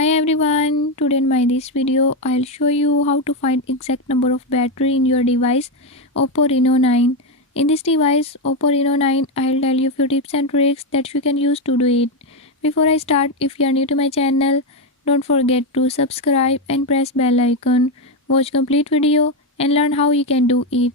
Hi everyone, today in my this video I'll show you how to find exact number of battery in your device Oppo Reno 9. In this device Oppo Reno 9 I'll tell you few tips and tricks that you can use to do it. Before I start, if you are new to my channel, don't forget to subscribe and press bell icon. Watch complete video and learn how you can do it.